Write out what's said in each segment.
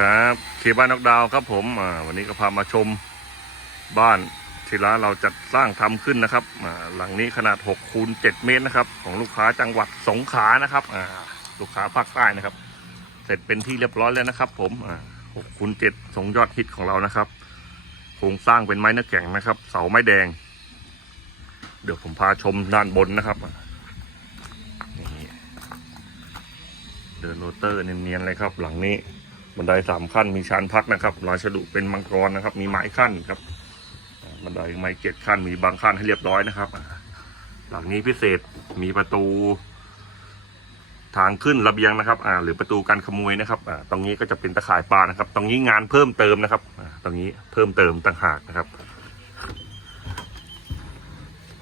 ครับ เคบ้านนกดาวครับผมวันนี้ก็พามาชมบ้านที่ร้านเราจัดสร้างทำขึ้นนะครับหลังนี้ขนาด6คูณ7เมตรนะครับ ของลูกค้าจังหวัดสงขลานะครับลูกค้าภาคใต้นะครับ เสร็จเป็นที่เรียบร้อยแล้วนะครับ ผม6คูณ7สงยอดฮิตของเรานะครับโครงสร้างเป็นไม้เนื้อแข็งนะครับ เสาไม้แดง เดี๋ยวผมพาชมด้านบนนะครับเดินโรเตอร์เนียนๆเลยครับ หลังนี้ บันไดสามขั้นมีชานพักนะครับลายฉลุเป็นมังกรนะครับ มีไม้ขั้นครับ บันไดไม้เจ็ดขั้นมีบางขั้นให้เรียบร้อยนะครับ หลังนี้พิเศษมีประตู ทางขึ้นระเบียงนะครับ อ่า หรือประตูการขโมยนะครับ อ่า ตรงนี้ก็จะเป็นตะข่ายปลานะครับ ตรงนี้งานเพิ่มเติมนะครับ อ่า ตรงนี้เพิ่มเติมต่างหากนะครับ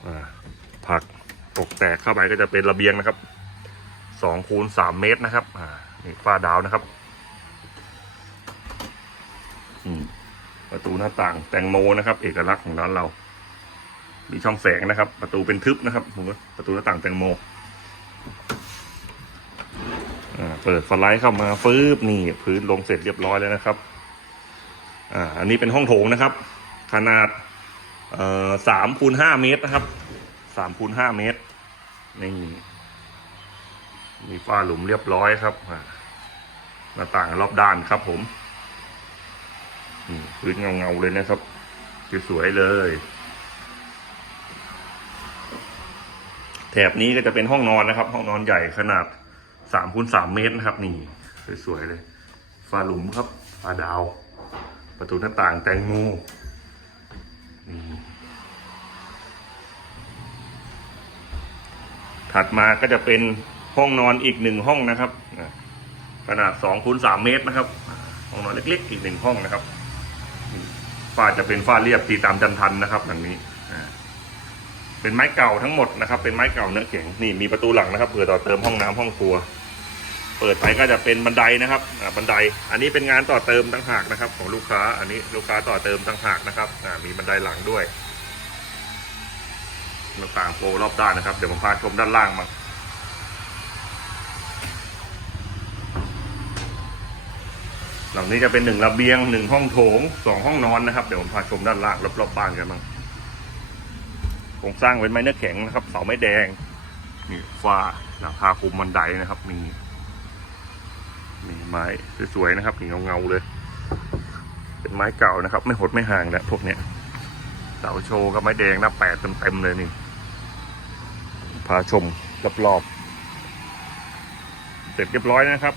อ่า ผักตกแตกเข้าไปก็จะเป็นระเบียงนะครับสองคูณสามเมตรนะครับ อ่า นี่ฝ้าดาวนะครับ ประตูหน้าต่างแตงโมนะครับ เอกลักษณ์ของร้านเรา มีช่องแสงนะครับ ประตูเป็นทึบนะครับผมประตูหน้าต่างแตงโมเปิดสไลด์เข้ามาฟืบนี่พื้นลงเสร็จเรียบร้อยแล้วนะครับอ่าอันนี้เป็นห้องโถงนะครับ ขนาดสามคูณห้าเมตรนะครับสามคูณห้าเมตรนี่มีฝ้าหลุมเรียบร้อยครับหน้าต่างรอบด้านครับผม พื้นเงาๆเลยนะครับสวยๆเลย แถบนี้ก็จะเป็นห้องนอนนะครับ ห้องนอนใหญ่ขนาดสามคูณสามเมตรนะครับ นี่ สวยๆเลยฝาหลุมครับฝาดาว ประตูหน้าต่างแตงโมนี่ถัดมาก็จะเป็นห้องนอนอีกหนึ่งห้องนะครับขนาดสองคูณสามเมตรนะครับ ห้องนอนเล็กๆ อีกหนึ่งห้องนะครับ ฝ้าจะเป็นฝ้าเรียบตีตามจันทันนะครับหลังนี้เป็นไม้เก่าทั้งหมดนะครับ เป็นไม้เก่าเนื้อแข็งนี่มีประตูหลังนะครับเผื่อต่อเติมห้องน้ำห้องครัว เปิดไปก็จะเป็นบันไดนะครับบันได อันนี้เป็นงานต่อเติมต่างหากนะครับ ของลูกค้า อันนี้ลูกค้าต่อเติมต่างหากนะครับมีบันไดหลังด้วยต่างโปรรอบด้านนะครับ เดี๋ยวผมพาชมด้านล่างมา หลังนี้จะเป็นหนึ่งระเบียงหนึ่งห้องโถงสองห้องนอนนะครับ เดี๋ยวผมพาชมด้านล่างรอบๆบ้านกันบ้างโครงสร้างเป็นไม้เนื้อแข็งนะครับ เสาไม้แดงนี่ฝ้าหลังคาคุมบันไดนะครับ มีมีไม้สวยๆนะครับมีเงาๆเลย เป็นไม้เก่านะครับ ไม่หดไม่ห่างแล้วพวกเนี้ยเสาโชว์ก็ไม้แดงหน้าแปดเต็มๆเลยนี่พาชมรอบๆเสร็จเรียบร้อยนะครับ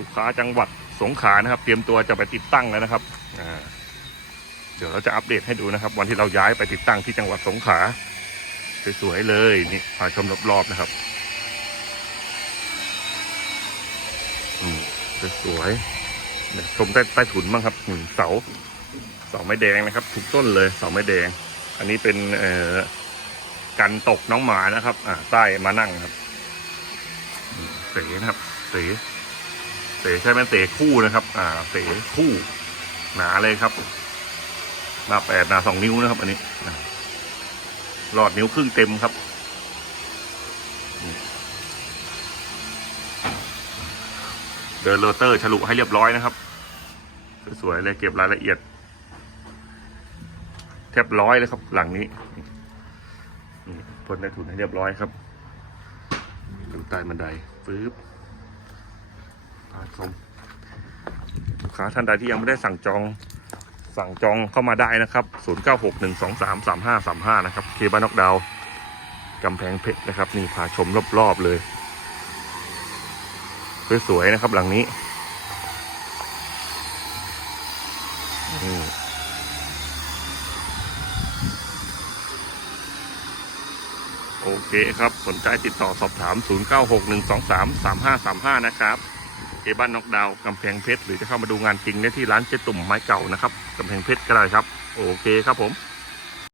ลูกค้าจังหวัด สงขานะครับ เตรียมตัวจะไปติดตั้งแล้วนะครับเดี๋ยวเราจะอัปเดตให้ดูนะครับ วันที่เราย้ายไปติดตั้งที่จังหวัดสงขลาสวยๆเลยนี่พาชมรอบๆนะครับอืมสวยๆเดี๋ยวชมใต้ใต้ถุนบ้างครับหนึ่งเสาเสาไม้แดงนะครับทุกต้นเลยเสาไม้แดง อันนี้เป็นเอ่อกันตกน้องหมานะครับ อ่าใต้มานั่งครับเสนะครับเส เสใช่ไหมเสคู่นะครับ อ่าเสคู่ หนาเลยครับหน้าแปดหน้าสองนิ้วนะครับ อันนี้หลอดนิ้วครึ่งเต็มครับเดินโรเตอร์ฉลุให้เรียบร้อยนะครับ สวยๆเลยเก็บรายละเอียด แทบร้อยเลยครับ หลังนี้พ่นได้ถุนให้เรียบร้อยครับดูใต้บันไดฟืบ ชมลูกค้าท่านใดที่ยังไม่ได้สั่งจองสั่งจองเข้ามาได้นะครับ 0961233535 นะครับ เคบ้านนอกดาวกำแพงเพชรนะครับ นี่พาชมรอบๆเลย สวยๆนะครับหลังนี้โอเคครับ สนใจติดต่อสอบถาม 0961233535 นะครับ เอบ้านนกดาวกำแพงเพชรหรือจะเข้ามาดูงานจริงได้ที่ร้านเจตุ่มไม้เก่านะครับกำแพงเพชรก็ได้ครับ โอเคครับผม